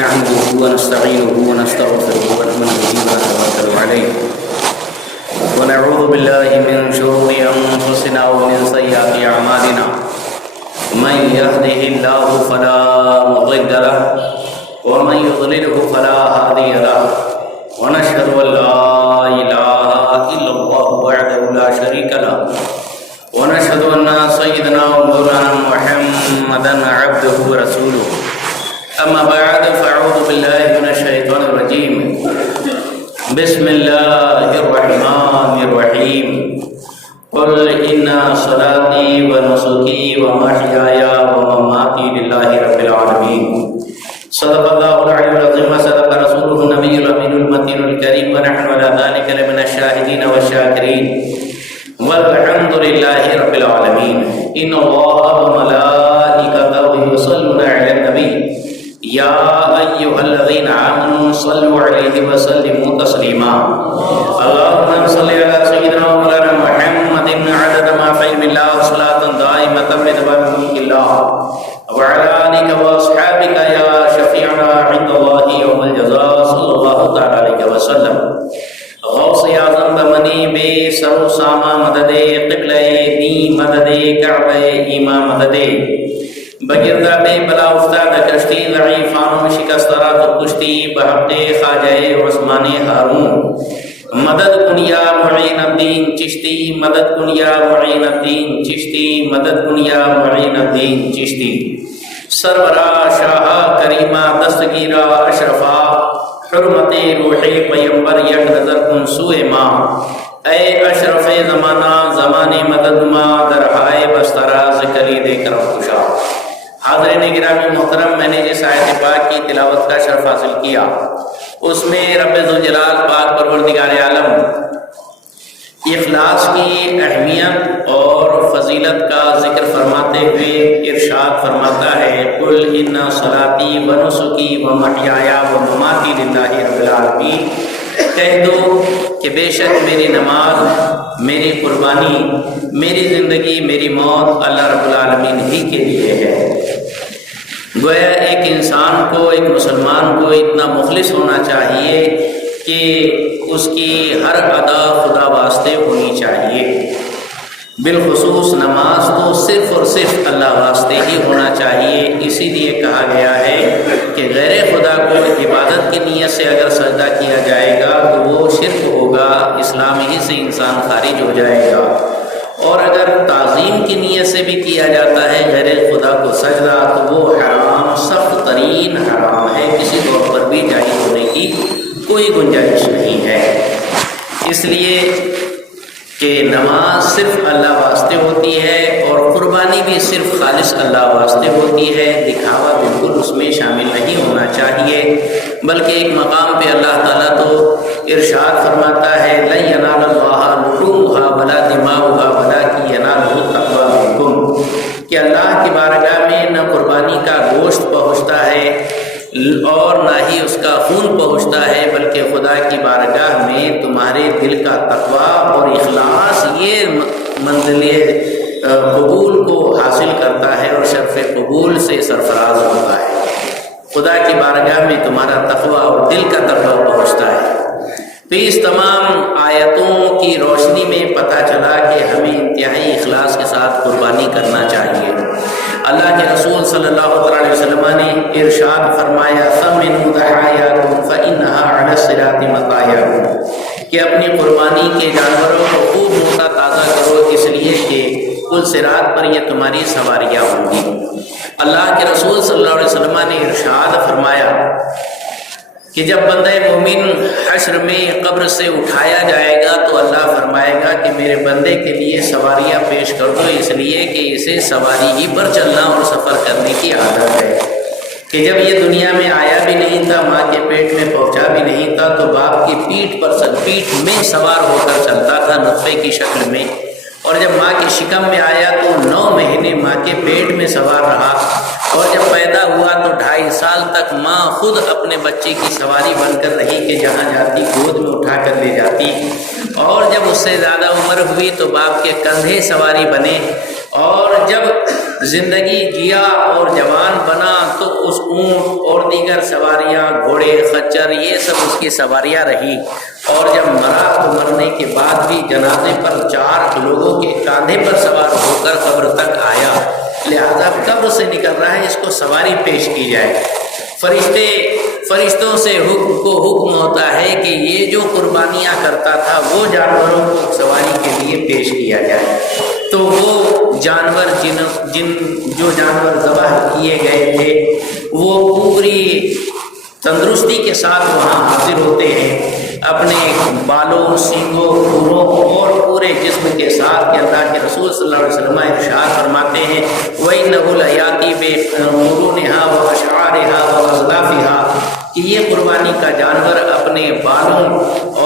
نحمده ونستعينه ونستغفره ونؤمن به ونتوكل عليه ونعوذ بالله من شرور أنفسنا ومن سيئات أعمالنا من يهده الله فلا مضل له ومن يضلله فلا هادي له ونشهد أن لا إله إلا الله وحده لا شريك له ونشهد أن سيدنا ومولانا محمدا عبده ورسوله أما بعد فأعوذ بالله من الشيطان الرجيم بسم الله الرحمن الرحيم قل إن صلاتي ونسكي ومحياي ومماتي لله رب العالمين صدق الله العلي العظيم وصدق رسوله النبي الأمين المتين الكريم ونحن على ذلك لمن الشاهدين والشاكرين والحمد لله رب العالمين إن الله وملائكته يصلون على النبي يا أيها الذين آمنوا صلوا عليه وسلموا تسليما اللهم صل على سيدنا ومولانا محمد عدد ما في علم الله صلاة دائمة بدوام ملك الله وعلى آلك وأصحابك يا شفيعنا عند الله يوم الجزاء صلى الله تعالى عليه وسلم غوث اعظم بمنی بے سرو ساما مدد قبلہ دی مدد کعبہ ایما مدد بگردہ بے بلا افتاد کشتی ضعیفانوں شکسترا تو کشتی بحق خواجہ عثمان ہارون مدد کنیا معین الدین چشتی مدد کنیا معین الدین چشتی مدد کنیا معین الدین چشتی سربراہ شاہ کریمہ دستگیرہ اشرفہ حرمت روح پیمبر یک نظر کن سوئے ماں اے اشرف زمانہ زمانے مدد ماں درہائے بستراز کلید کرم کشا حاضرین گرامی محترم، میں نے جس آیت پاک کی تلاوت کا شرف حاصل کیا اس میں رب ذوالجلال پاک پروردگار عالم اخلاص کی اہمیت اور فضیلت کا ذکر فرماتے ہوئے ارشاد فرماتا ہے قل ان صلاتی ونسکی ومحیائی ومماتی للہ رب العالمین، کہہ دو کہ بے شک میری نماز، میری قربانی، میری زندگی، میری موت اللہ رب العالمین ہی کے لیے ہے۔ گویا ایک انسان کو، ایک مسلمان کو اتنا مخلص ہونا چاہیے کہ اس کی ہر ادا خدا واسطے ہونی چاہیے، بالخصوص نماز تو صرف اور صرف اللہ واسطے ہی ہونا چاہیے۔ اسی لیے کہا گیا ہے کہ غیر خدا کو عبادت کی نیت سے اگر سجدہ کیا جائے گا تو وہ شرک ہوگا، اسلام ہی سے انسان خارج ہو جائے گا، اور اگر تعظیم کی نیت سے بھی کیا جاتا ہے غیر خدا کو سجدہ تو وہ حرام، سخت ترین حرام ہے، کسی طور پر بھی جائز ہونے کی کوئی گنجائش نہیں ہے۔ اس لیے کہ نماز صرف اللہ واسطے ہوتی ہے اور قربانی بھی صرف خالص اللہ واسطے ہوتی ہے، دکھاوا بالکل اس میں شامل نہیں ہونا چاہیے، بلکہ ایک مقام پہ اللہ تعالیٰ تو ارشاد فرماتا ہے لن ینال اللہ لحومها ولا دماؤها ولکن ینالہ التقوی منکم، کہ اللہ کی بارگاہ میں نہ قربانی کا گوشت پہنچتا ہے اور نہ ہی اس کا خون پہنچتا ہے، بلکہ خدا کی بارگاہ میں تمہارے دل کا تقوی اور اخلاص یہ منزل قبول کو حاصل کرتا ہے اور شرف قبول سے سرفراز ہوتا ہے۔ خدا کی بارگاہ میں تمہارا تقوی اور دل کا تقوی پہنچتا ہے۔ تو اس تمام آیتوں کی روشنی میں پتہ چلا کہ ہمیں انتہائی اخلاص کے ساتھ قربانی کرنا چاہیے۔ اللہ کے رسول صلی اللہ علیہ وسلم نے ارشاد فرمایا ثمنوا ضحایاکم فإنها علی الصراط مطایاکم، کہ اپنی قربانی کے جانوروں کو خوب موٹا تازہ کرو، اس لیے کہ کل صراط پر یہ تمہاری سواریاں ہوں گی۔ اللہ کے رسول صلی اللہ علیہ وسلم نے ارشاد فرمایا کہ جب بندہ مومن حشر میں قبر سے اٹھایا جائے گا تو اللہ فرمائے گا کہ میرے بندے کے لیے سواریاں پیش کر دو، اس لیے کہ اسے سواری ہی پر چلنا اور سفر کرنے کی عادت ہے، کہ جب یہ دنیا میں آیا بھی نہیں تھا، ماں کے پیٹ میں پہنچا بھی نہیں تھا، تو باپ کی پیٹھ میں سوار ہو کر چلتا تھا نطفے کی شکل میں، اور جب ماں کی شکم میں آیا تو 9 مہینے ماں کے پیٹ میں سوار رہا، اور جب پیدا ہوا تو 2.5 سال تک ماں خود اپنے بچے کی سواری بن کر رہی کہ جہاں جاتی گود میں اٹھا کر لے جاتی، اور جب اس سے زیادہ عمر ہوئی تو باپ کے کندھے سواری بنے، اور جب زندگی جیا اور جوان بنا تو اس اونٹ اور دیگر سواریاں، گھوڑے، خچر، یہ سب اس کی سواریاں رہی، اور جب مرا تو مرنے کے بعد بھی جنازے پر 4 لوگوں کے کاندھے پر سوار ہو کر قبر تک آیا، لہذا قبر سے نکل رہا ہے، اس کو سواری پیش کی جائے۔ فرشتوں سے حکم ہوتا ہے کہ یہ جو قربانیاں کرتا تھا وہ جانوروں کو سواری کے لیے پیش کیا جائے، تو وہ جانور جو جانور ذبح کیے گئے تھے وہ پوری تندرستی کے ساتھ وہاں حاضر ہوتے ہیں، اپنے بالوں، سینگوں، کھروں اور پورے جسم کے ساتھ، کہ اللہ کے رسول صلی اللہ علیہ وسلم ارشاد فرماتے ہیں وَإِنَّهُ لَيَأْتِي بِقُرُونِهَا وَأَشْعَارِهَا وَأَظْلَافِهَا، کہ یہ قربانی کا جانور اپنے بالوں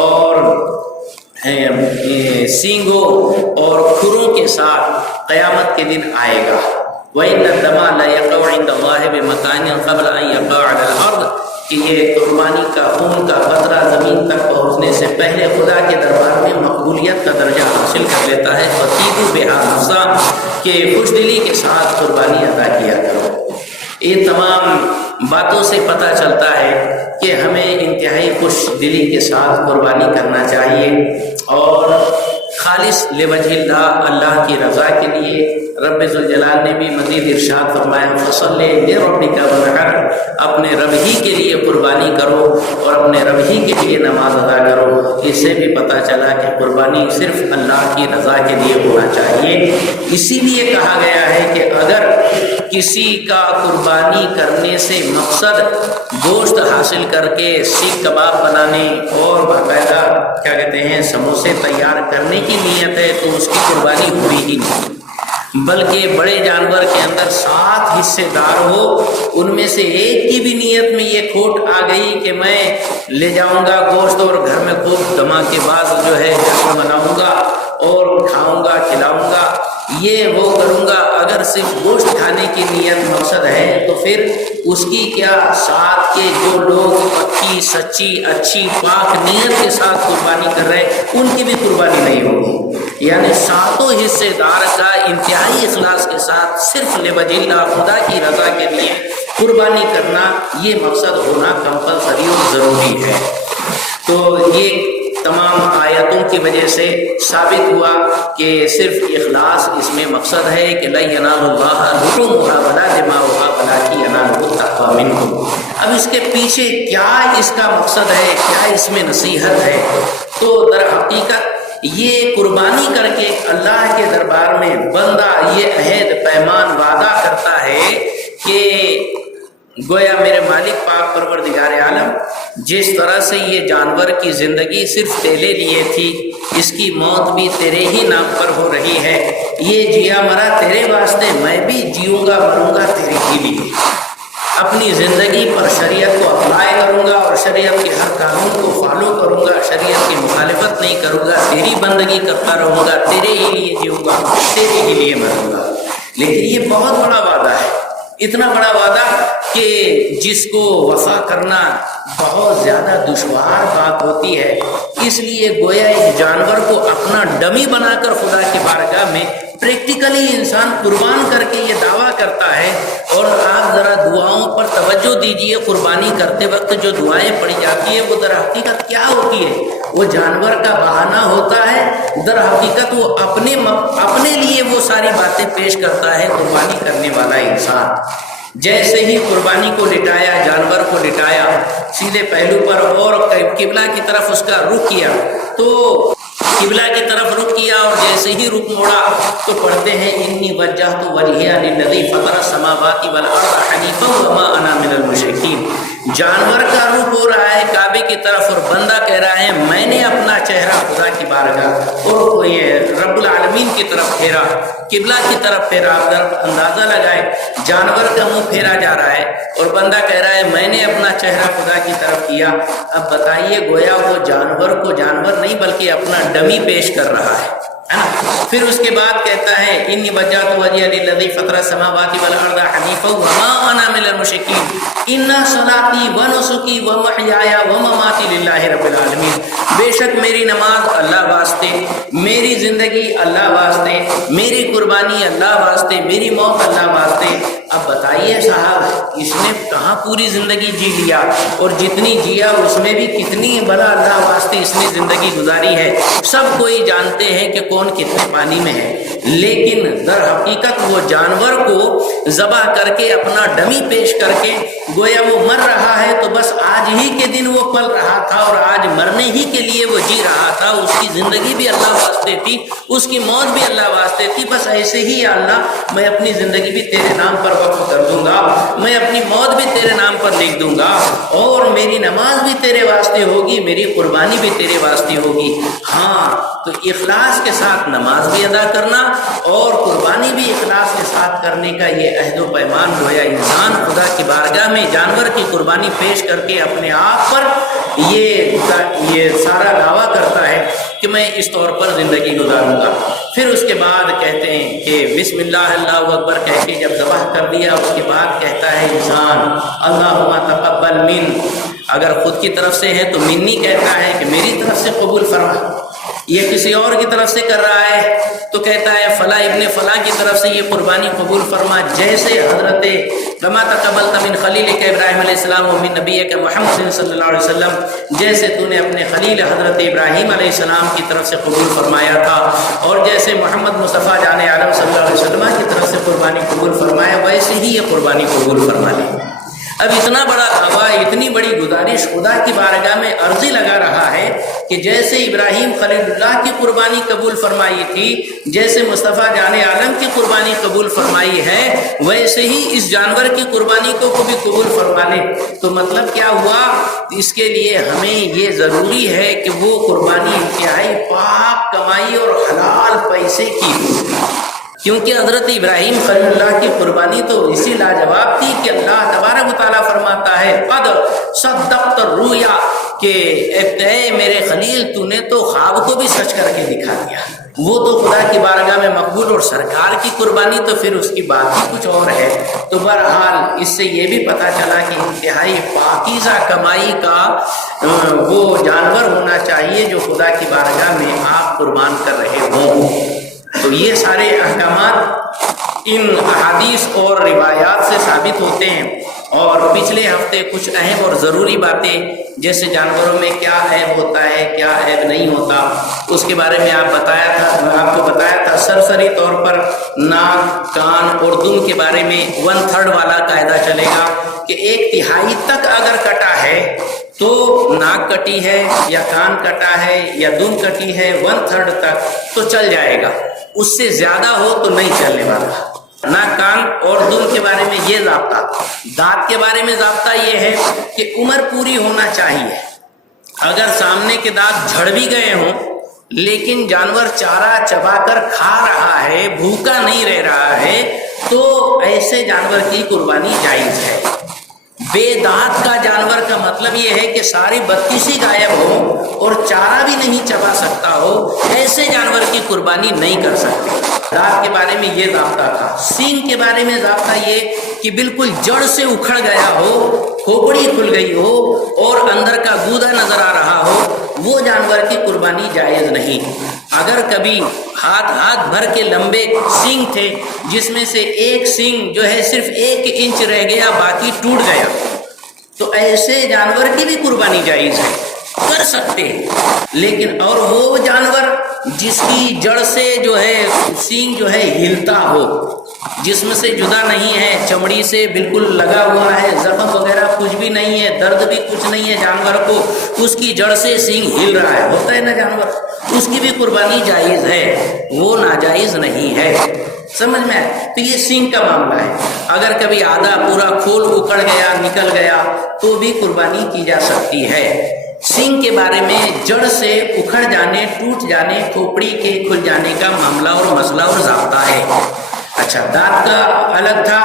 اور سینگوں اور کھروں کے ساتھ قیامت کے دن آئے گا۔ وَإِنَّ الدَّمَ لَا يَقَعُ عِندَ اللَّهِ بِمَكَانٍ قَبْلَ أَن يَقَعَ عَلَى الْأَرْضِ، کہ یہ قربانی کا خون کا قطرہ زمین تک پہنچنے سے پہلے خدا کے دربار میں مقبولیت کا درجہ حاصل کر لیتا ہے۔ فَطِيبُوا بِهَا نَفْسًا، کہ خوش دلی کے ساتھ قربانی ادا کیا کرو۔ یہ تمام باتوں سے پتہ چلتا ہے کہ ہمیں انتہائی خوش دلی کے ساتھ قربانی کرنا چاہیے، اور خالص لوجہ اللہ، اللہ کی رضا کے لیے۔ رب ذوالجلال نے بھی مزید ارشاد فرمایا فصل لربک وانحر، اپنے رب ہی کے لیے قربانی کرو اور اپنے رب ہی کے لیے نماز ادا کرو۔ اس سے بھی پتہ چلا کہ قربانی صرف اللہ کی رضا کے لیے ہونا چاہیے۔ اسی لیے کہا گیا ہے کہ اگر کسی کا قربانی کرنے سے مقصد گوشت حاصل کر کے سیخ کباب بنانے اور باقاعدہ کیا کہتے ہیں سموسے تیار کرنے کی نیت ہے تو اس کی قربانی ہوئی ہی نہیں، بلکہ بڑے جانور کے اندر 7 حصے دار ہو، ان میں سے ایک کی بھی نیت میں یہ کھوٹ آ گئی کہ میں لے جاؤں گا گوشت اور گھر میں خوب دھماکے باز جو ہے جشن مناؤں گا اور کھاؤں گا، کھلاؤں گا، یہ وہ کروں گا، اگر صرف گوشت کھانے کی نیت مقصد ہے تو پھر اس کی کیا ساتھ کے جو لوگ پکی سچی اچھی پاک نیت کے ساتھ قربانی کر رہے ہیں ان کی بھی قربانی نہیں ہوگی۔ یعنی 7 حصے دار کا انتہائی اخلاص کے ساتھ صرف لوجہ اللہ، خدا کی رضا کے لیے قربانی کرنا، یہ مقصد ہونا کمپلسری اور ضروری ہے۔ تو یہ تمام آیتوں کی وجہ سے ثابت ہوا کہ صرف اخلاص اس میں مقصد ہے کہ لَن يَنَالَ اللَّهَ لُحُومُهَا وَلَا دِمَاؤُهَا وَلَٰكِن يَنَالُهُ التَّقْوَىٰ مِنكُمْ۔ اب اس کے پیچھے کیا اس کا مقصد ہے، کیا اس میں نصیحت ہے؟ تو در حقیقت یہ قربانی کر کے اللہ کے دربار میں بندہ یہ عہد پیمان وعدہ کرتا ہے کہ گویا میرے مالک پاک پروردگار عالم، جس طرح سے یہ جانور کی زندگی صرف تیرے لیے تھی، اس کی موت بھی تیرے ہی نام پر ہو رہی ہے، یہ جیا مرا تیرے واسطے، میں بھی جیوں گا مروں گا تیرے ہی لیے، اپنی زندگی پر شریعت کو اپلائی کروں گا اور شریعت کے ہر قانون کو فالو کروں گا، شریعت کی مخالفت نہیں کروں گا، تیری بندگی کرتا رہوں گا، تیرے ہی لیے جیوں گا، تیرے ہی لیے مروں گا۔ لیکن یہ بہت بڑا وعدہ ہے، اتنا بڑا وعدہ کہ جس کو وفا کرنا بہت زیادہ دشوار بات ہوتی ہے، اس لیے گویا ایک جانور کو اپنا ڈمی بنا کر خدا کی بارگاہ میں پریکٹیکلی انسان قربان کر کے یہ دعویٰ کرتا ہے۔ اور آپ ذرا دعاؤں پر توجہ دیجئے، قربانی کرتے وقت جو دعائیں پڑھی جاتی ہے وہ در حقیقت کیا ہوتی ہے؟ وہ جانور کا بہانہ ہوتا ہے، در حقیقت وہ اپنے لیے وہ ساری باتیں پیش کرتا ہے قربانی کرنے والا انسان۔ جیسے ہی قربانی کو لٹایا، جانور کو لٹایا سیدھے پہلو پر اور قبلہ کی طرف اس کا رخ کیا، تو قبلہ کی طرف رخ کیا اور جیسے ہی رخ موڑا تو پڑھتے ہیں انی وجہت وجہی للذی فطر السماوات والارض حنیفا وما انا من المشرکین۔ جانور کا رخ ہو رہا ہے کعبے کی طرف اور بندہ کہہ رہا ہے میں نے اپنا چہرہ خدا کی بارگاہ اور یہ رب العالمین کی طرف پھیرا، قبلہ کی طرف پھیرا۔ اندازہ لگائے جانور کا منہ پھیرا جا رہا ہے اور بندہ کہہ رہا ہے میں نے اپنا چہرہ خدا کی طرف کیا۔ اب بتائیے گویا وہ جانور کو جانور نہیں بلکہ اپنا ڈمی پیش کر رہا ہے، ہے نا. پھر اس کے بعد کہتا ہے انی وجہت وجہی للذی فطر السماوات والارض حنیفا وما انا من المشرکین ان صلاتی ونسکی ومحیای ومماتی للہ رب العالمین. بے شک میری نماز اللہ واسطے، میری زندگی اللہ واسطے، میری قربانی اللہ واسطے، میری موت اللہ واسطے. اب بتائیے صاحب اس نے کہاں پوری زندگی جی لیا، اور جتنی جیا اس میں بھی کتنی بڑا اللہ واسطے اس نے زندگی گزاری ہے. سب کوئی جانتے ہیں کہ کون کتنے پانی میں ہے، لیکن در حقیقت وہ جانور کو ذبح کر کے اپنا ڈمی پیش کر کے گویا وہ مر رہا ہے تو بس آج ہی کے دن وہ پل رہا تھا اور آج مرنے ہی کے لیے وہ جی رہا تھا. اس کی زندگی بھی اللہ واسطے تھی، اس کی موت بھی اللہ واسطے تھی. بس ایسے ہی یا اللہ میں اپنی زندگی بھی تیرے نام پر وقف کر دوں گا، میں اپنی موت بھی تیرے نام پر لکھ دوں گا، اور میری نماز بھی تیرے واسطے ہوگی، میری قربانی بھی تیرے واسطے ہوگی. ہاں تو اخلاص کے ساتھ نماز بھی ادا کرنا اور قربانی بھی اخلاص کے ساتھ کرنے کا یہ عہد و پیمان گویا انسان خدا کی بارگاہ میں جانور کی قربانی پیش کر کے اپنے آپ پر یہ سارا دعویٰ کرتا ہے کہ میں اس طور پر زندگی گزاروں گا. پھر اس کے بعد کہتے ہیں کہ بسم اللہ اللہ اکبر کہہ کے جب ذبح کر دیا اس کے بعد کہتا ہے انسان اللہم تقبل من، اگر خود کی طرف سے ہے تو منی کہتا ہے کہ میری طرف سے قبول فرما. یہ کسی اور کی طرف سے کر رہا ہے تو کہتا ہے فلاں ابن فلاں کی طرف سے یہ قربانی قبول فرما، جیسے حضرت کما تقبلت من خلیلک ابراہیم علیہ السلام و من نبیک محمد صلی اللہ علیہ وسلم، جیسے تو نے اپنے خلیل حضرت ابراہیم علیہ السلام کی طرف سے قبول فرمایا تھا اور جیسے محمد مصطفیٰ جان عالم صلی اللہ علیہ وسلم کی طرف سے قربانی قبول فرمایا ویسے ہی یہ قربانی قبول فرما لی. اب اتنا بڑا دعویٰ، اتنی بڑی گزارش خدا کی بارگاہ میں عرضی لگا رہا ہے کہ جیسے ابراہیم خلیل اللہ کی قربانی قبول فرمائی تھی، جیسے مصطفیٰ جان عالم کی قربانی قبول فرمائی ہے، ویسے ہی اس جانور کی قربانی کو بھی قبول فرما لے. تو مطلب کیا ہوا؟ اس کے لیے ہمیں یہ ضروری ہے کہ وہ قربانی انتہائی پاک کمائی اور حلال پیسے کی ہو، کیونکہ حضرت ابراہیم خلیل اللہ کی قربانی تو اسی لاجواب تھی کہ اللہ تبارک و تعالیٰ فرماتا ہے قد صدقت الرؤیا، کہ اے میرے خلیل تو نے تو خواب کو بھی سچ کر کے دکھا دیا. وہ تو خدا کی بارگاہ میں مقبول، اور سرکار کی قربانی تو پھر اس کی بات ہی کچھ اور ہے. تو بہرحال اس سے یہ بھی پتہ چلا کہ انتہائی پاکیزہ کمائی کا وہ جانور ہونا چاہیے جو خدا کی بارگاہ میں آپ قربان کر رہے ہوں. تو یہ سارے احکامات ان احادیث اور روایات سے ثابت ہوتے ہیں. اور پچھلے ہفتے کچھ اہم اور ضروری باتیں جیسے جانوروں میں کیا عیب ہوتا ہے کیا عیب نہیں ہوتا اس کے بارے میں آپ کو بتایا تھا. سرسری طور پر ناک، کان اور دم کے بارے میں 1/3 والا قاعدہ چلے گا کہ 1/3 تک اگر کٹا ہے تو ناک کٹی ہے یا کان کٹا ہے یا دم کٹی ہے 1/3 تک تو چل جائے گا، اس سے زیادہ ہو تو نہیں چلنے والا. ناک، کان اور دم کے بارے میں یہ ضابطہ. دانت کے بارے میں ضابطہ یہ ہے کہ عمر پوری ہونا چاہیے. اگر سامنے کے دانت جھڑ بھی گئے ہوں لیکن جانور چارہ چبا کر کھا رہا ہے، بھوکا نہیں رہ رہا ہے، تو ایسے جانور کی قربانی جائز ہے. بے دانت کا جانور کا مطلب یہ ہے کہ ساری بتیسی غائب ہو اور چارہ بھی نہیں چبا سکتا ہو، ایسے جانور کی قربانی نہیں کر سکتے. دانت کے بارے میں یہ ضابطہ تھا. سینگ کے بارے میں ضابطہ یہ کہ بالکل جڑ سے اکھڑ گیا ہو، کھوپڑی کھل گئی ہو اور اندر کا گودا نظر آ رہا ہو، وہ جانور کی قربانی جائز نہیں. اگر کبھی ہاتھ بھر کے لمبے سینگ تھے جس میں سے ایک سینگ جو ہے صرف 1 انچ رہ گیا باقی ٹوٹ گیا تو ایسے جانور کی بھی قربانی جائز ہے، کر سکتے ہیں. لیکن اور وہ جانور جس کی جڑ سے جو ہے سینگ جو ہے ہلتا ہو، جسم سے جدا نہیں ہے، چمڑی سے بالکل لگا ہوا ہے، زخم وغیرہ کچھ بھی نہیں ہے، درد بھی کچھ نہیں ہے جانور کو، اس کی جڑ سے سینگ ہل رہا ہے، ہوتا ہے نا جانور، اس کی بھی قربانی جائز ہے، وہ ناجائز نہیں ہے. سمجھ میں آئے؟ تو یہ سینگ کا معاملہ ہے. اگر کبھی آدھا پورا کھول اکڑ گیا، نکل گیا تو بھی قربانی کی جا سکتی ہے. سینگ کے بارے میں جڑ سے اکھڑ جانے، ٹوٹ جانے، کھوپڑی کے کھل جانے کا معاملہ اور مسئلہ اور ضابطہ ہے. اچھا، دانت کا الگ تھا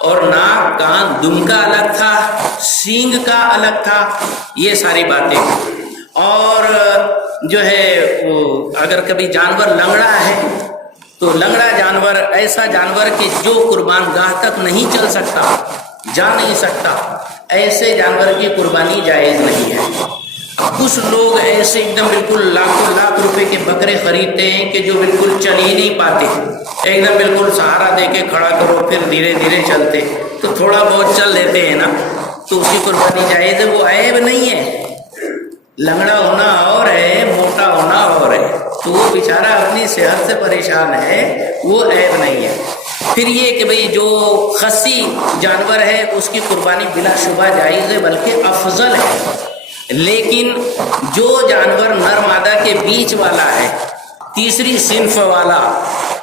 اور ناک، کان، دم کا الگ تھا، سینگ کا الگ تھا، یہ ساری باتیں. اور جو ہے وہ اگر کبھی جانور لنگڑا ہے تو لنگڑا جانور ایسا جانور کہ جو قربان گاہ تک نہیں چل سکتا، جا نہیں سکتا، ایسے جانور کی قربانی جائز نہیں ہے۔ کچھ لوگ ایسے ایک دم بالکل لاکھوں لاکھ روپے کے بکرے خریدتے ہیں کہ جو بالکل چل ہی نہیں پاتے، ایک دم بالکل سہارا دے کے کھڑا کرو پھر دھیرے دھیرے چلتے، تو تھوڑا بہت چل لیتے ہیں نا تو اس کی قربانی جائز ہے، وہ عیب نہیں ہے۔ لنگڑا ہونا اور ہے، موٹا ہونا اور ہے، تو وہ بیچارہ اپنی صحت سے پریشان ہے، وہ عیب نہیں ہے۔ پھر یہ کہ بھئی جو خصی جانور ہے اس کی قربانی بلا شبہ جائز ہے، بلکہ افضل ہے۔ لیکن جو جانور نر مادہ کے بیچ والا ہے، تیسری صنف والا،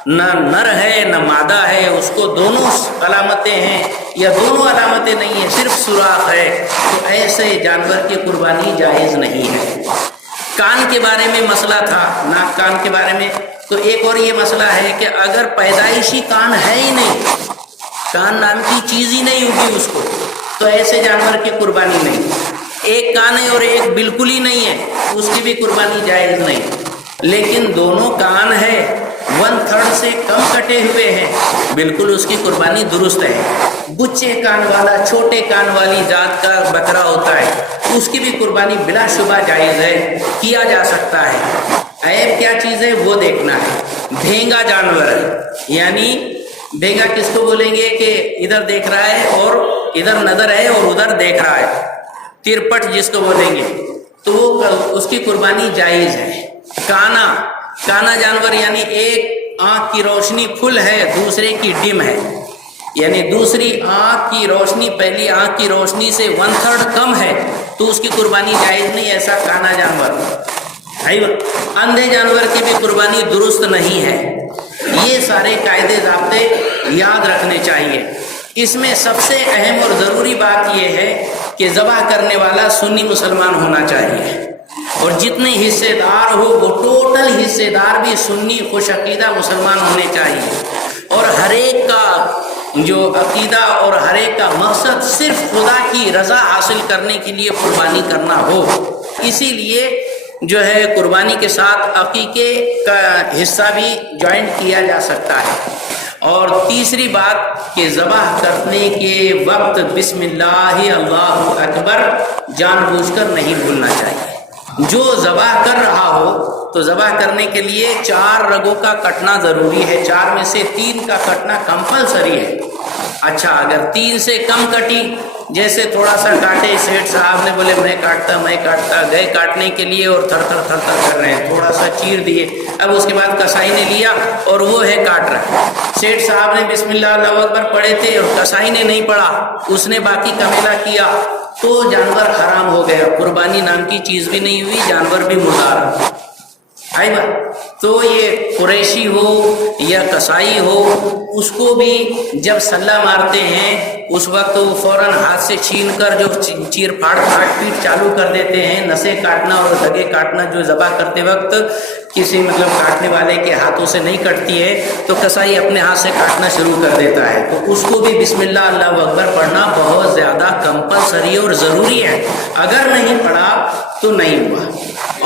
نہ نر ہے نہ مادہ ہے، اس کو دونوں علامتیں ہیں یا دونوں علامتیں نہیں ہیں، صرف سوراخ ہے، تو ایسے جانور کی قربانی جائز نہیں ہے۔ کان کے بارے میں مسئلہ تھا، ناک کان کے بارے میں، تو ایک اور یہ مسئلہ ہے کہ اگر پیدائشی کان ہے ہی نہیں، کان نام کی چیز ہی نہیں ہوگی اس کو، تو ایسے جانور کی قربانی نہیں۔ ایک کان ہے اور ایک بالکل ہی نہیں ہے، اس کی بھی قربانی جائز نہیں۔ لیکن دونوں کان ہے، 1/3 سے کم کٹے ہوئے ہیں، بالکل اس کی قربانی درست ہے۔ بچے کان والا، چھوٹے کان والی ذات کا بکرا ہوتا ہے، اس کی بھی قربانی بلا شبہ جائز ہے، کیا جا سکتا ہے۔ عیب کیا چیز ہے وہ دیکھنا ہے۔ بھینگا جانور ہے، یعنی بھینگا کس کو بولیں گے کہ ادھر دیکھ رہا ہے اور ادھر نظر ہے اور ادھر دیکھ رہا ہے، ترپٹ جس کو بولیں گے، تو اس کی قربانی جائز ہے۔ کانا جانور یعنی ایک آنکھ کی روشنی فل ہے، دوسرے کی ڈم ہے، یعنی دوسری آنکھ کی روشنی پہلی آنکھ کی روشنی سے 1/3 کم ہے، تو اس کی قربانی جائز نہیں، ایسا کانا جانور۔ اندھے جانور کی بھی قربانی درست نہیں ہے۔ یہ سارے قاعدے ضابطے یاد رکھنے چاہیے۔ اس میں سب سے اہم اور ضروری بات یہ ہے کہ ذبح کرنے والا سنی مسلمان ہونا چاہیے، اور جتنے حصے دار ہو وہ ٹوٹل حصے دار بھی سنی خوش عقیدہ مسلمان ہونے چاہیے، اور ہر ایک کا جو عقیدہ اور ہر ایک کا مقصد صرف خدا کی رضا حاصل کرنے کے لیے قربانی کرنا ہو۔ اسی لیے جو ہے قربانی کے ساتھ عقیقے کا حصہ بھی جوائنٹ کیا جا سکتا ہے۔ اور تیسری بات کہ ذبح کرنے کے وقت بسم اللہ اللہ اکبر جان بوجھ کر نہیں بھولنا چاہیے۔ جو ذبح کر رہا ہو تو ذبح کرنے کے لیے 4 رگوں کا کٹنا ضروری ہے، 4 میں سے 3 کا کٹنا کمپلسری ہے۔ اچھا اگر 3 سے کم کٹی، جیسے تھوڑا سا کاٹے، سیٹھ صاحب نے بولے میں کاٹتا، گئے کاٹنے کے لیے اور تھر تھر کر رہے ہیں، تھوڑا سا چیر دیے، اب اس کے بعد کسائی نے لیا اور وہ ہے کاٹ رہا ہے۔ سیٹھ صاحب نے بسم اللہ اللہ اکبر پڑھے تھے اور کسائی نے نہیں پڑھا، اس نے باقی کمیلا کیا، تو جانور حرام ہو گیا، قربانی نام کی چیز بھی نہیں ہوئی، جانور بھی مردار۔ تو یہ قریشی ہو یا کسائی ہو، اس کو بھی جب سلہ مارتے ہیں اس وقت وہ فوراً ہاتھ سے چھین کر جو چیر پھاڑ پیٹ چالو کر دیتے ہیں، نسیں کاٹنا اور دھگے کاٹنا جو ذبح کرتے وقت کسی کاٹنے والے کے ہاتھوں سے نہیں کٹتی ہے، تو کسائی اپنے ہاتھ سے کاٹنا شروع کر دیتا ہے، تو اس کو بھی بسم اللہ اللہ اکبر پڑھنا بہت زیادہ کمپلسری اور ضروری ہے، اگر نہیں پڑھا تو نہیں ہوا۔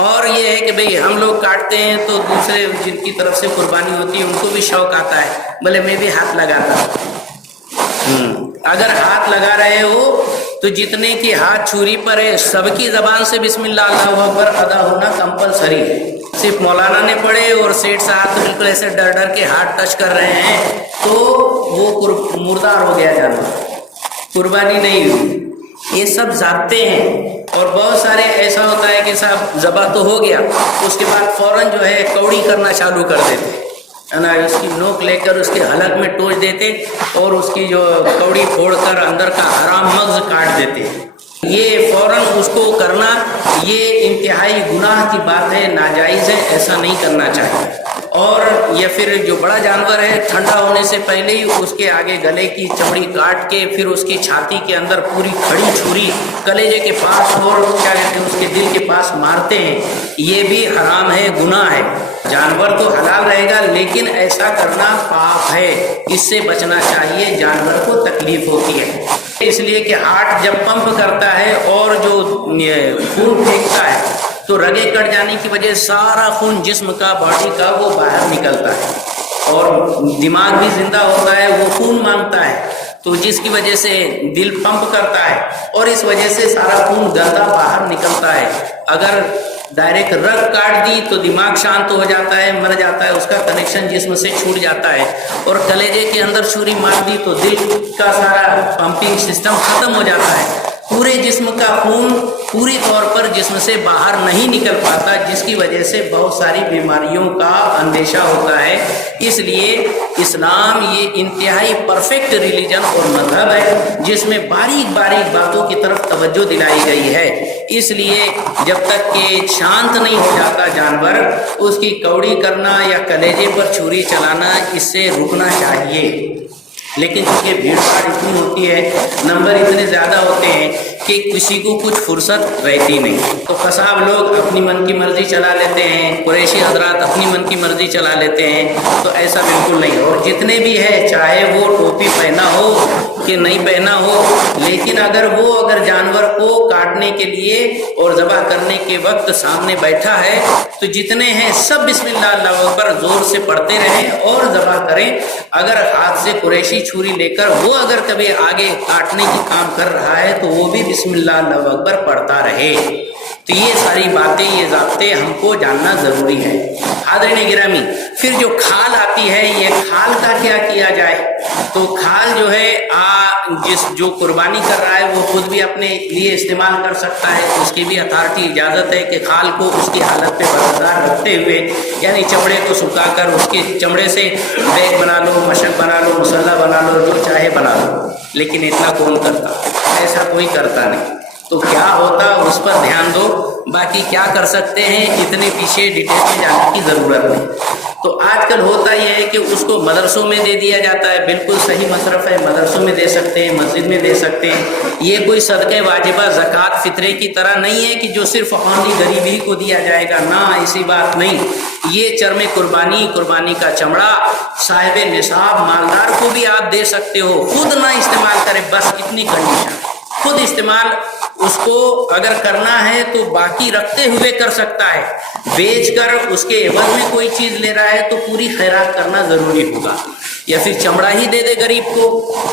اور یہ ہے کہ بھئی ہم لوگ کاٹتے ہیں تو دوسرے جن کی طرف سے قربانی ہوتی ہے ان کو بھی شوق آتا ہے، بولے میں بھی ہاتھ لگاتا ہوں۔ اگر ہاتھ لگا رہے ہو تو جتنے کی ہاتھ چھری پر ہے سب کی زبان سے بسم اللہ اللہ اکبر ادا ہونا کمپلسری ہے۔ صرف مولانا نے پڑھے اور سیٹھ صاحب تو بالکل ایسے ڈر کے ہاتھ ٹچ کر رہے ہیں تو وہ مردار ہو گیا جانور، قربانی نہیں ہوئی۔ یہ سب ضابطے ہیں، اور بہت سارے ایسا ہوتا ہے کہ صاحب ذبح تو ہو گیا، اس کے بعد فوراً جو ہے کوڑی کرنا چالو کر دیتے، اس کی نوک لے کر اس کے حلق میں ٹوچ دیتے اور اس کی جو کوڑی پھوڑ کر اندر کا حرام مغز کاٹ دیتے۔ یہ فوراً اس کو کرنا یہ انتہائی گناہ کی بات ہے، ناجائز ہے، ایسا نہیں کرنا چاہیے۔ اور یا پھر جو بڑا جانور ہے ٹھنڈا ہونے سے پہلے ہی اس کے آگے گلے کی چمڑی کاٹ کے پھر اس کی چھاتی کے اندر پوری کھڑی چھری کلیجے کے پاس اور کیا کہتے ہیں اس کے دل کے پاس مارتے ہیں، یہ بھی حرام ہے، گناہ ہے۔ جانور تو حلال رہے گا لیکن ایسا کرنا پاپ ہے، اس سے بچنا چاہیے، جانور کو تکلیف ہوتی ہے۔ اس لیے کہ ہارٹ جب پمپ کرتا ہے اور جو خون پھینکتا ہے تو تو رگیں کٹ جانے کی وجہ سے سارا خون جسم کا باڈی کا وہ باہر نکلتا ہے، اور دماغ بھی زندہ ہوتا ہے، وہ خون مانگتا ہے، تو جس کی وجہ سے دل پمپ کرتا ہے، اور اس وجہ سے سارا خون گندا باہر نکلتا ہے۔ اگر ڈائریکٹ رگ کاٹ دی تو دماغ شانت ہو جاتا ہے، مر جاتا ہے، اس کا کنیکشن جسم سے چھوٹ جاتا ہے، اور کلیجے کے اندر چھری مار دی تو دل کا سارا پمپنگ سسٹم ختم ہو جاتا ہے، پورے جسم کا خون پوری طور پر جسم سے باہر نہیں نکل پاتا، جس کی وجہ سے بہت ساری بیماریوں کا اندیشہ ہوتا ہے۔ اس لیے اسلام یہ انتہائی پرفیکٹ ریلیجن اور مذہب ہے جس میں باریک باریک باتوں کی طرف توجہ دلائی گئی ہے۔ اس لیے جب تک کہ شانت نہیں ہو جاتا جانور، اس کی کوڑی کرنا یا کلیجے پر چھری چلانا اس سے رکنا چاہیے۔ لیکن چونکہ بھیڑ بھاڑ اتنی ہوتی ہے، نمبر اتنے زیادہ ہوتے ہیں کہ کسی کو کچھ فرصت رہتی نہیں، تو قصاب لوگ اپنی من کی مرضی چلا لیتے ہیں، قریشی حضرات اپنی من کی مرضی چلا لیتے ہیں، تو ایسا بالکل نہیں۔ اور جتنے بھی ہے، چاہے وہ ٹوپی پہنا ہو کہ نہیں پہنا ہو، لیکن اگر جانور کو کاٹنے کے لیے اور ذبح کرنے کے وقت سامنے بیٹھا ہے تو جتنے ہیں سب بسم اللہ اللہ اکبر زور سے پڑھتے رہیں اور ذبح کریں۔ اگر ہاتھ سے قریشی چھری لے کر وہ اگر کبھی آگے کاٹنے کی کام کر رہا ہے تو وہ بھی بسم اللہ اللہ اکبر پڑھتا رہے۔ تو یہ ساری باتیں، یہ ضابطے ہم کو جاننا ضروری ہے۔ حاضرین گرامی، پھر جو کھال آتی ہے، یہ کھال کا کیا کیا جائے؟ تو کھال جو ہے جو قربانی کر رہا ہے وہ خود بھی اپنے لیے استعمال کر سکتا ہے، اس کی بھی اتھارٹی اجازت ہے کہ کھال کو اس کی حالت پہ برقرار رکھتے ہوئے، یعنی چمڑے کو سکھا کر اس کے چمڑے سے بیگ بنا لو، مشق بنا لو، مسلح بنا لو، جو چاہے بنا لو، لیکن اتنا کون کرتا؟ ایسا کوئی کرتا نہیں۔ تو کیا ہوتا اس پر دھیان دو، باقی کیا کر سکتے ہیں اتنے پیچھے ڈیٹیل میں جانے کی ضرورت نہیں۔ تو آج کل ہوتا یہ ہے کہ اس کو مدرسوں میں دے دیا جاتا ہے، بالکل صحیح مصرف ہے، مدرسوں میں دے سکتے ہیں، مسجد میں دے سکتے ہیں۔ یہ کوئی صدقہ واجبہ زکوٰۃ فطرے کی طرح نہیں ہے کہ جو صرف فقیری غریب ہی کو دیا جائے گا، نہ ایسی بات نہیں۔ یہ چرم قربانی کا چمڑا صاحب نصاب مالدار کو بھی آپ دے سکتے ہو، خود نہ استعمال کرے، بس اتنی کنڈیشن، خود استعمال اس کو اگر کرنا ہے تو باقی رکھتے ہوئے کر سکتا ہے، بیچ کر اس کے عوض میں کوئی چیز لے رہا ہے تو پوری خیرات کرنا ضروری ہوگا، یا پھر چمڑا ہی دے دے غریب کو،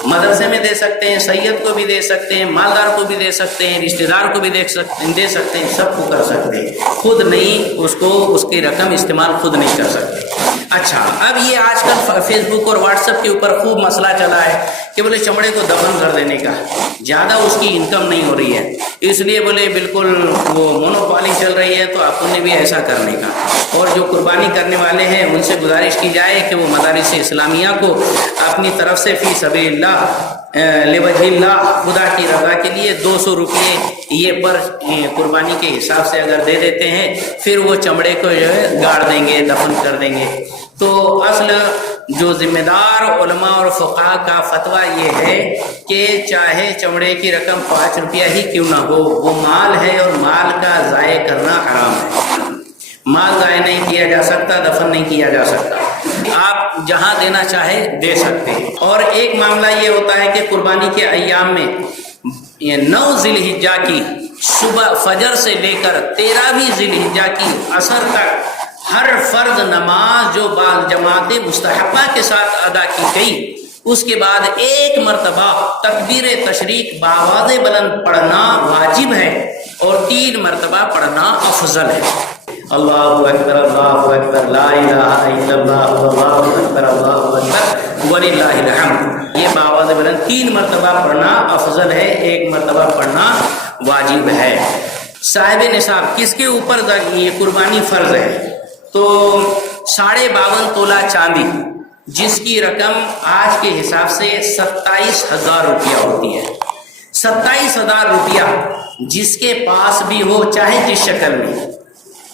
مدرسے میں دے سکتے ہیں، سید کو بھی دے سکتے ہیں، مالدار کو بھی دے سکتے ہیں، رشتہ دار کو بھی دے سکتے ہیں، سب کو کر سکتے ہیں، خود نہیں اس کی رقم استعمال خود نہیں کر سکتے۔ اچھا، اب یہ آج کل فیس بک اور واٹس ایپ کے اوپر خوب مسئلہ چلا ہے کہ بولے چمڑے کو دفن کر دینے کا، زیادہ اس کی انکم نہیں ہو رہی ہے، اس لیے بولے بالکل وہ مونوپالی چل رہی ہے تو آپ نے بھی ایسا کرنے کا۔ اور جو قربانی کرنے والے ہیں ان سے گزارش کی جائے کہ وہ مدارس اسلامیہ کو اپنی طرف سے فی سبیل اللہ لوجہ اللہ، خدا کی رضا کے لیے 200 روپئے یہ پر قربانی کے حساب سے اگر دے دیتے ہیں، پھر وہ چمڑے کو جو ہے گاڑ دیں گے، دفن کر دیں گے۔ تو اصل جو ذمہ دار علماء اور فقہا کا فتویٰ یہ ہے کہ چاہے چمڑے کی رقم 5 روپیہ ہی کیوں نہ ہو، وہ مال ہے اور مال کا ضائع کرنا حرام ہے۔ مال ضائع نہیں کیا جا سکتا، دفن نہیں کیا جا سکتا، آپ جہاں دینا چاہے دے سکتے ہیں۔ اور ایک معاملہ یہ ہوتا ہے کہ قربانی کے ایام میں 9 ذی الحجہ کی صبح فجر سے لے کر 13ویں ذی الحجہ کی عصر تک ہر فرض نماز جو بعض جماعت مستحبہ کے ساتھ ادا کی گئی، اس کے بعد ایک مرتبہ تکبیر تشریق بآواز بلند پڑھنا واجب ہے اور 3 مرتبہ پڑھنا افضل ہے۔ اللہ اکبر، اللہ اکبر، لا الہ الا اللہ، اللہ اکبر، اللہ اکبر وللہ الحمد، یہ بآواز بلند 3 مرتبہ پڑھنا افضل ہے، 1 مرتبہ پڑھنا واجب ہے۔ صاحب نصاب کس کے اوپر یہ قربانی فرض ہے؟ تو 52.5 تولہ چاندی، جس کی رقم آج کے حساب سے 27,000 روپیہ ہوتی ہے۔ 27,000 روپیہ جس کے پاس بھی ہو، چاہے جس شکل میں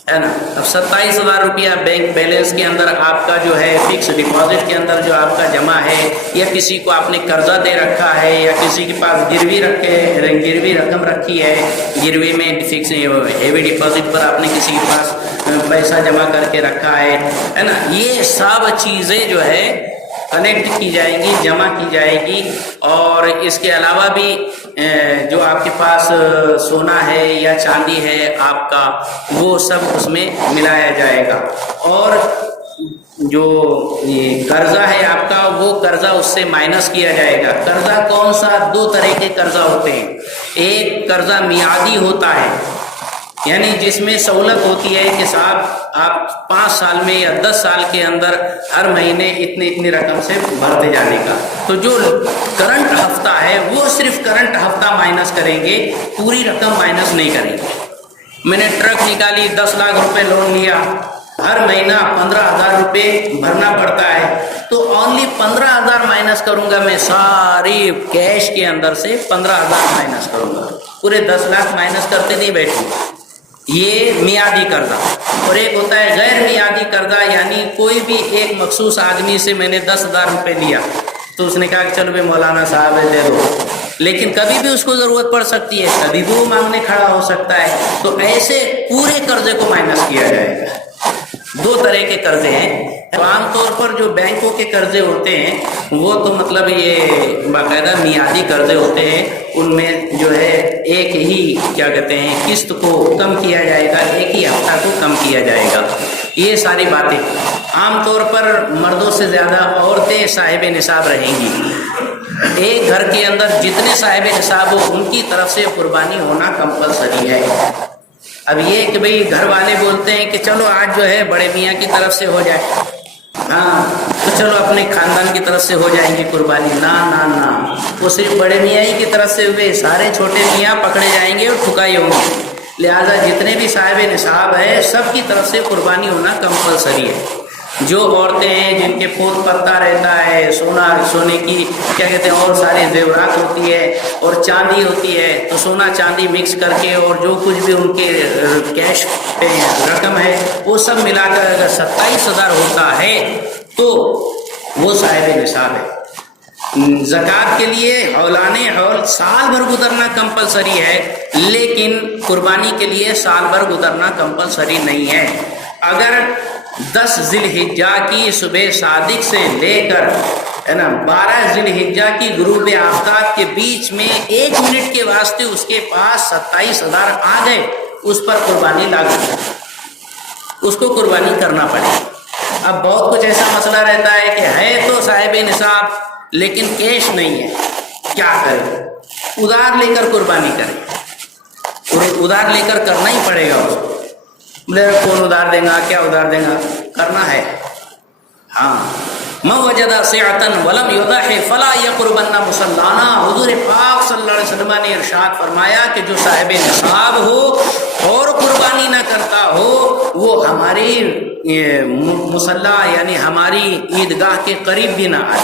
ہے نا۔ اب 27,000 روپیہ بینک بیلنس کے اندر آپ کا جو ہے، فکس ڈپازٹ کے اندر جو آپ کا جمع ہے، یا کسی کو آپ نے قرضہ دے رکھا ہے، یا کسی کے پاس گروی رقم رکھی ہے، گروی میں فکس ہیوی ڈپازٹ پر آپ نے کسی کے پاس پیسہ جمع کر کے رکھا ہے نا، یہ سب چیزیں جو ہے کنیکٹ کی جائیں گی، جمع کی جائے گی، اور اس کے علاوہ بھی جو آپ کے پاس سونا ہے یا چاندی ہے آپ کا، وہ سب اس میں ملایا جائے گا، اور جو قرضہ ہے آپ کا وہ قرضہ اس سے مائنس کیا جائے گا۔ قرضہ کون سا؟ 2 طرح کے قرضہ ہوتے ہیں۔ ایک قرضہ میعادی ہوتا ہے، یعنی جس میں سہولت ہوتی ہے کہ صاحب آپ 5 سال میں یا 10 سال کے اندر ہر مہینے اتنی رقم سے بھرتے جانے کا۔ تو جو کرنٹ ہفتہ ہے وہ صرف کرنٹ ہفتہ مائنس کریں گے، پوری رقم مائنس نہیں کریں گے۔ میں نے ٹرک نکالی، 10 لاکھ روپے لون لیا، ہر مہینہ 15,000 روپے بھرنا پڑتا ہے، تو اونلی 15,000 مائنس کروں گا، میں ساری کیش کے اندر سے 15,000 مائنس کروں گا، پورے 10 لاکھ مائنس کرتے نہیں بیٹھوں۔ یہ میعادی قرضہ۔ اور ایک ہوتا ہے غیر میعادی قرضہ، یعنی کوئی بھی ایک مخصوص آدمی سے میں نے 10,000 روپے لیا، تو اس نے کہا کہ چلو بھائی مولانا صاحب دے دو، لیکن کبھی بھی اس کو ضرورت پڑ سکتی ہے، کبھی بھی وہ مانگنے کھڑا ہو سکتا ہے، تو ایسے پورے قرضے کو مائنس کیا جائے گا۔ 2 طرح کے قرضے ہیں۔ عام طور پر جو بینکوں کے قرضے ہوتے ہیں وہ تو مطلب یہ باقاعدہ میعادی قرضے ہوتے ہیں، ان میں جو ہے ایک ہی کیا کہتے ہیں قسط کو کم کیا جائے گا، ایک ہی ہفتہ کو کم کیا جائے گا۔ یہ ساری باتیں عام طور پر مردوں سے زیادہ عورتیں صاحب نصاب رہیں گی۔ ایک گھر کے اندر جتنے صاحب نصاب ہو ان کی طرف سے قربانی ہونا کمپلسری ہے۔ اب یہ کہ بھئی گھر والے بولتے ہیں کہ چلو آج جو ہے بڑے میاں کی طرف سے ہو جائے، ہاں تو چلو اپنے خاندان کی طرف سے ہو جائیں گی قربانی، نہ نہ نہ، وہ صرف بڑے میاں ہی کی طرف سے ہوئے، سارے چھوٹے میاں پکڑے جائیں گے اور ٹھکائی ہوں گے۔ لہٰذا جتنے بھی صاحب نصاب ہے سب کی طرف سے قربانی ہونا کمپلسری ہے۔ جو عورتیں ہیں جن کے پوت پتہ رہتا ہے، سونے کی کیا کہتے ہیں اور سارے زیورات ہوتی ہے اور چاندی ہوتی ہے، تو سونا چاندی مکس کر کے اور جو کچھ بھی ان کے کیش پہ رقم ہے وہ سب ملا کر اگر 27,000 ہوتا ہے تو وہ صاحب نصاب ہے۔ زکوٰۃ کے لیے حولانِ حول سال بھر گزرنا کمپلسری ہے، لیکن قربانی کے لیے سال بھر گزرنا کمپلسری نہیں ہے۔ اگر 10 ذی الحجہ کی صبح صادق سے لے کر 12 ذی الحجہ کی غروب آفتاب کے بیچ میں 1 منٹ کے واسطے اس کے پاس 27,000 آ گئے، اس پر قربانی لاگو ہے، اس کو قربانی کرنا پڑے۔ اب بہت کچھ ایسا مسئلہ رہتا ہے کہ ہے تو صاحب نصاب لیکن کیش نہیں ہے، کیا کرے؟ ادھار لے کر قربانی کرے، ادھار لے کر کرنا ہی پڑے گا اس کو۔ کون ادھار دیں گا، کیا ادھار دیں گا، کرنا ہے۔ ہاں من وجد سعۃ ولم یضح فلا یقربن مصلانا، حضور پاک صلی اللہ علیہ وسلم نے ارشاد فرمایا کہ جو صاحب نصاب ہو اور قربانی نہ کرتا ہو وہ ہماری مصلا یعنی ہماری عیدگاہ کے قریب بھی نہ آئے۔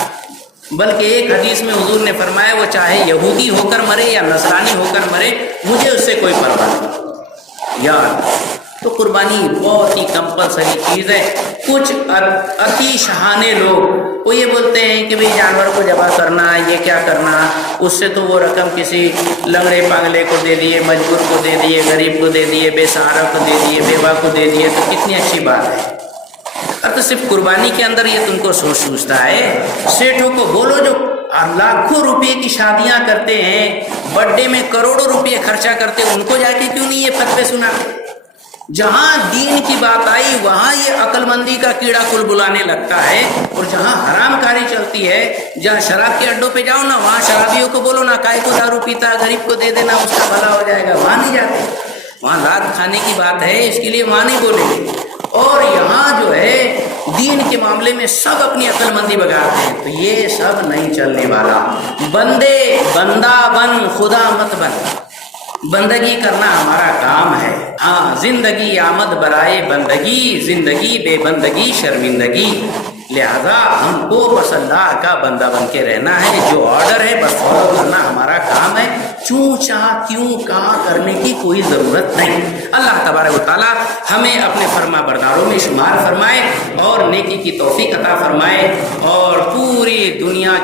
بلکہ ایک حدیث میں حضور نے فرمایا وہ چاہے یہودی ہو کر مرے یا نصرانی ہو کر مرے، مجھے اس سے کوئی پرواہ نہیں۔ یار تو قربانی بہت ہی کمپلسری چیز ہے۔ کچھ اتی شہانے لوگ وہ یہ بولتے ہیں کہ بھئی جانور کو ذبح کرنا، یہ کیا کرنا، اس سے تو وہ رقم کسی لنگڑے پاگلے کو دے دیے، مجبور کو دے دیے، غریب کو دے دیے، بے سہارا کو دے دیے، بیوہ کو دے دیے، تو کتنی اچھی بات ہے۔ اب تو صرف قربانی کے اندر یہ تم کو سوچتا ہے۔ سیٹھوں کو بولو جو لاکھوں روپے کی شادیاں کرتے ہیں، برتھ ڈے میں کروڑوں روپے خرچہ کرتے ہیں، ان کو جا کے کیوں نہیں یہ فتوے سنا؟ جہاں دین کی بات آئی وہاں یہ عقل مندی کا کیڑا کل بلانے لگتا ہے، اور جہاں حرام کاری چلتی ہے، جہاں شراب کے اڈوں پہ جاؤ نا، وہاں شرابیوں کو بولو نا کائے کو دارو پیتا غریب کو دے دینا اس کا بھلا ہو جائے گا، وہاں نہیں جاتے۔ وہاں لات کھانے کی بات ہے، اس کے لیے وہاں نہیں بولیں گے۔ اور یہاں جو ہے دین کے معاملے میں سب اپنی عقل مندی بگاڑتے ہیں، تو یہ سب نہیں چلنے والا۔ بندہ بن، خدا مت بن۔ بندگی کرنا ہمارا کام ہے۔ ہاں زندگی آمد برائے بندگی، زندگی بے بندگی شرمندگی، لہذا ہم کو بس اللہ کا بندہ بن کے رہنا ہے، جو آرڈر ہے بس فالو کرنا ہمارا کام ہے، چوں چاہ کیوں کہاں کرنے کی کوئی ضرورت نہیں۔ اللہ تبارک و تعالی ہمیں اپنے فرما برداروں میں شمار فرمائے اور نیکی کی توفیق عطا فرمائے، اور پوری دنیا